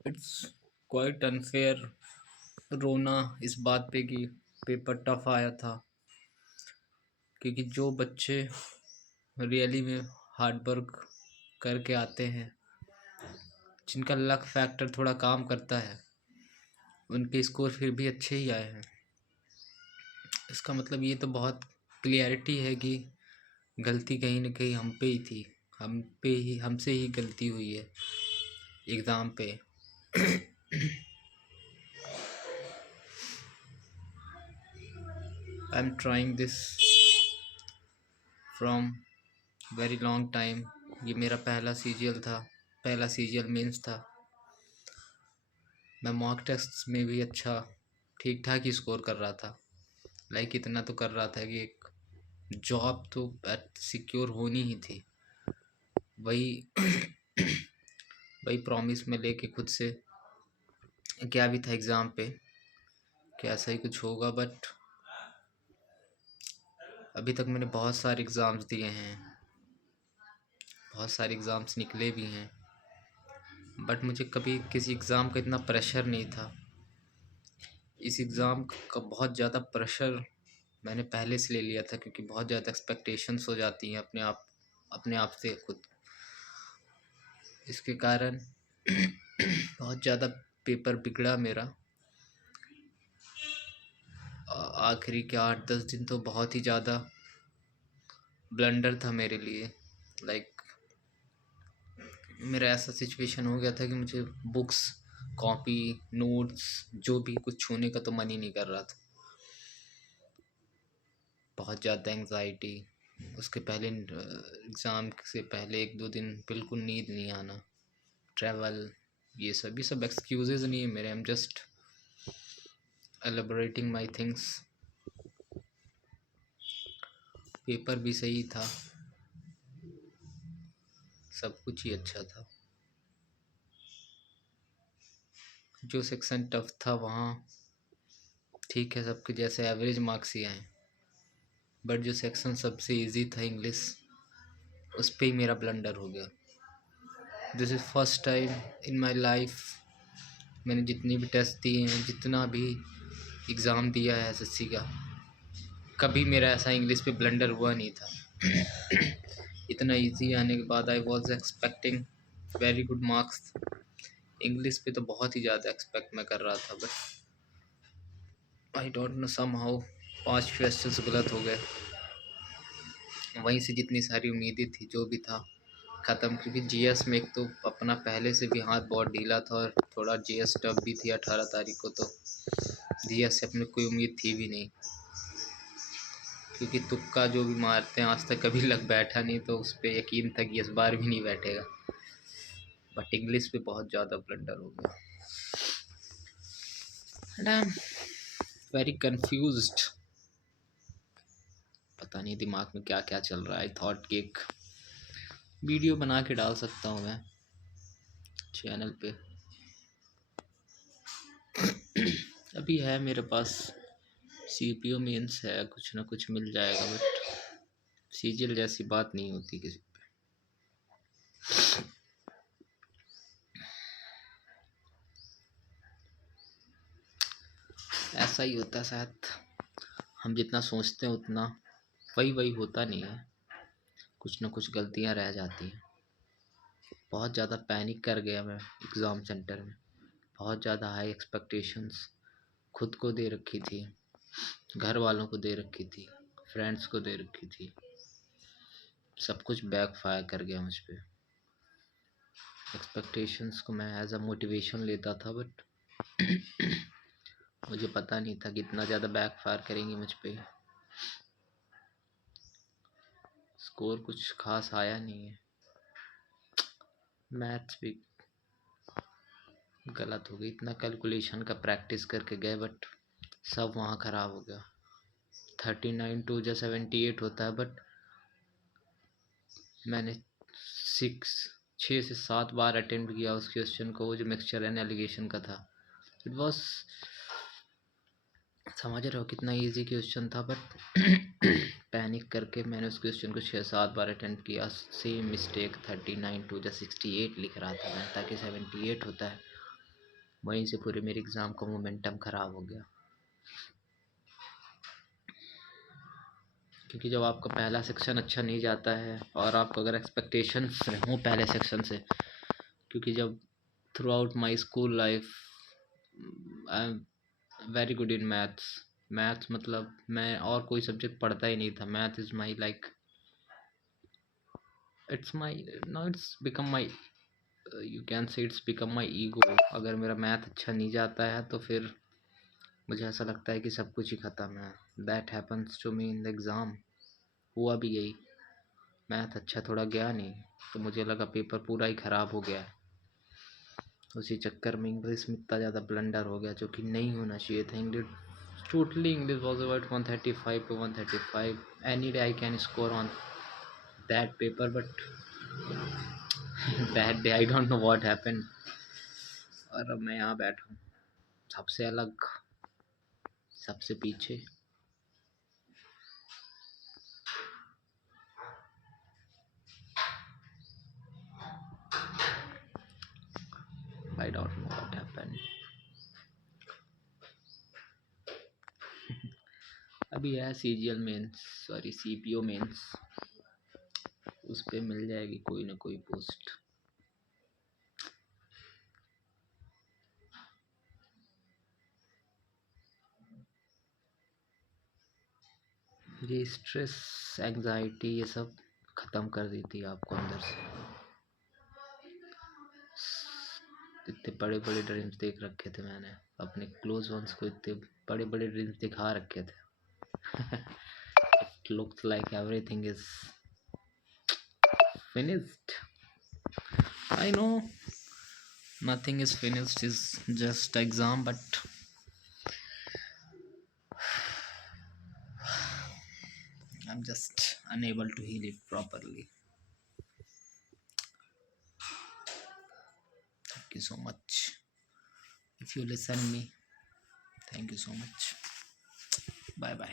It's quite unfair रोना इस बात पे कि पेपर टफ आया था, क्योंकि जो बच्चे रियली में हार्ड वर्क करके आते हैं, जिनका लक फैक्टर थोड़ा काम करता है, उनके स्कोर फिर भी अच्छे ही आए हैं। इसका मतलब ये तो बहुत क्लियरिटी है कि गलती कहीं न कहीं हम पे ही थी। हमसे ही गलती हुई है एग्ज़ाम पे। I am trying this from very long time. ये मेरा पहला सीजीएल था, पहला सीजीएल मेंस था। मैं मॉक टेस्ट में भी अच्छा ठीक ठाक ही स्कोर कर रहा था। लाइक इतना तो कर रहा था कि एक जॉब तो सिक्योर होनी ही थी। वही वही प्रॉमिस में लेके खुद से क्या भी था एग्ज़ाम पे कि ऐसा ही कुछ होगा। बट अभी तक मैंने बहुत सारे एग्ज़ाम्स दिए हैं, बहुत सारे एग्ज़ाम्स निकले भी हैं, बट मुझे कभी किसी एग्ज़ाम का इतना प्रेशर नहीं था। इस एग्ज़ाम का बहुत ज़्यादा प्रेशर मैंने पहले से ले लिया था, क्योंकि बहुत ज़्यादा एक्सपेक्टेशंस हो जाती हैं अपने आप से खुद। इसके कारण बहुत ज़्यादा पेपर बिगड़ा मेरा। आखिरी के 8-10 दिन तो बहुत ही ज़्यादा ब्लंडर था मेरे लिए। लाइक मेरा ऐसा सिचुएशन हो गया था कि मुझे बुक्स, कॉपी, नोट्स जो भी कुछ छूने का तो मन ही नहीं कर रहा था। बहुत ज़्यादा एंग्जाइटी, उसके पहले एग्ज़ाम से पहले 1-2 दिन बिल्कुल नींद नहीं आना, ट्रैवल, ये सब एक्सक्यूज़ेज़ नहीं है मेरे। I am just elaborating my things. Paper भी सही था, सब कुछ ही अच्छा था। जो सेक्शन टफ था वहाँ ठीक है, सबके जैसे एवरेज मार्क्स ही आए। बट जो सेक्शन सबसे इजी था इंग्लिश, उस पे ही मेरा ब्लंडर हो गया। This is first time in my life मैंने जितनी भी टेस्ट दिए हैं, जितना भी एग्ज़ाम दिया है एसएससी का, कभी मेरा ऐसा इंग्लिश पे ब्लंडर हुआ नहीं था। इतना इजी आने के बाद I was expecting very good marks. English पे तो बहुत ही ज़्यादा एक्सपेक्ट मैं कर रहा था, but I don't know somehow 5 questions गलत हो गए। वहीं से जितनी सारी उम्मीदें थी, जो भी था, ख़त्म। क्योंकि जीएस में एक तो अपना पहले से भी हाथ बहुत ढीला था, और थोड़ा जीएस टफ भी थी 18 तारीख को, तो जीएस से अपने कोई उम्मीद थी भी नहीं। क्योंकि तुक्का जो भी मारते हैं आज तक कभी लग बैठा नहीं, तो उस पर यकीन था कि इस बार भी नहीं बैठेगा। बट इंग्लिश पे बहुत ज़्यादा ब्लंडर हो गया and I am very confused. पता नहीं दिमाग में क्या क्या चल रहा है। आई थॉट कि एक वीडियो बना के डाल सकता हूँ मैं चैनल पे। अभी है मेरे पास सीपीयू मेंस है, कुछ ना कुछ मिल जाएगा, बट सीजीएल जैसी बात नहीं होती किसी पे। ऐसा ही होता है शायद, हम जितना सोचते हैं उतना वही वही होता नहीं है, कुछ ना कुछ गलतियां रह जाती हैं। बहुत ज़्यादा पैनिक कर गया मैं एग्ज़ाम सेंटर में। बहुत ज़्यादा हाई एक्सपेक्टेशंस खुद को दे रखी थी, घर वालों को दे रखी थी, फ्रेंड्स को दे रखी थी। सब कुछ बैक फायर कर गया मुझ पे। एक्सपेक्टेशंस को मैं एज अ मोटिवेशन लेता था, बट मुझे पता नहीं था कि इतना ज़्यादा बैक फायर करेंगी मुझ पे। स्कोर कुछ खास आया नहीं है, मैथ्स भी गलत हो गई। इतना कैलकुलेशन का प्रैक्टिस करके गए, बट सब वहाँ ख़राब हो गया। 39 टू जो 78 होता है, बट मैंने 6 से 7 बार अटेम्प्ट किया उस क्वेश्चन को, वो जो मिक्सचर एंड एलिगेशन का था। इट वॉज, समझ रहे हो कितना इजी क्वेश्चन था, बट पैनिक करके मैंने उस क्वेश्चन को 6-7 बार अटेम्प्ट किया। सेम मिस्टेक, 39 टू जो 68 लिख रहा था मैं, ताकि 78 होता है। वहीं से पूरे मेरे एग्ज़ाम का मोमेंटम ख़राब हो गया। क्योंकि जब आपका पहला सेक्शन अच्छा नहीं जाता है और आपको अगर एक्सपेक्टेशंस हों पहले सेक्शन से, क्योंकि जब through out my school life I am very good in maths मतलब मैं और कोई सब्जेक्ट पढ़ता ही नहीं था। Math is my like it's my now it's become my you can say it's become my ego. अगर मेरा मैथ अच्छा नहीं जाता है तो फिर मुझे ऐसा लगता है कि सब कुछ ही ख़त्म है। That happens to me in the exam. हुआ भी यही, मैथ अच्छा थोड़ा गया नहीं तो मुझे लगा पेपर पूरा ही ख़राब हो गया है। उसी चक्कर में इंग्लिश में इतना ज़्यादा ब्लंडर हो गया जो कि नहीं होना चाहिए था। English was about 135 to 135 any day I can score on that paper but that day I don't know what happened. और अब मैं यहाँ बैठा हूँ सबसे अलग, सबसे पीछे। I don't know what happened. अभी है CGL mains, sorry CPO mains, उस पे मिल जाएगी कोई ना कोई पोस्ट। ये स्ट्रेस एंजाइटी ये सब ख़त्म कर देती है आपको अंदर से। इतने बड़े बड़े ड्रीम्स देख रखे थे मैंने, अपने क्लोज वंस को इतने बड़े बड़े ड्रीम्स दिखा रखे थे। It looks like everything is finished. I know nothing is finished, is just exam, but I'm just unable to heal it properly. Thank you so much. If you listen me, thank you so much. Bye bye.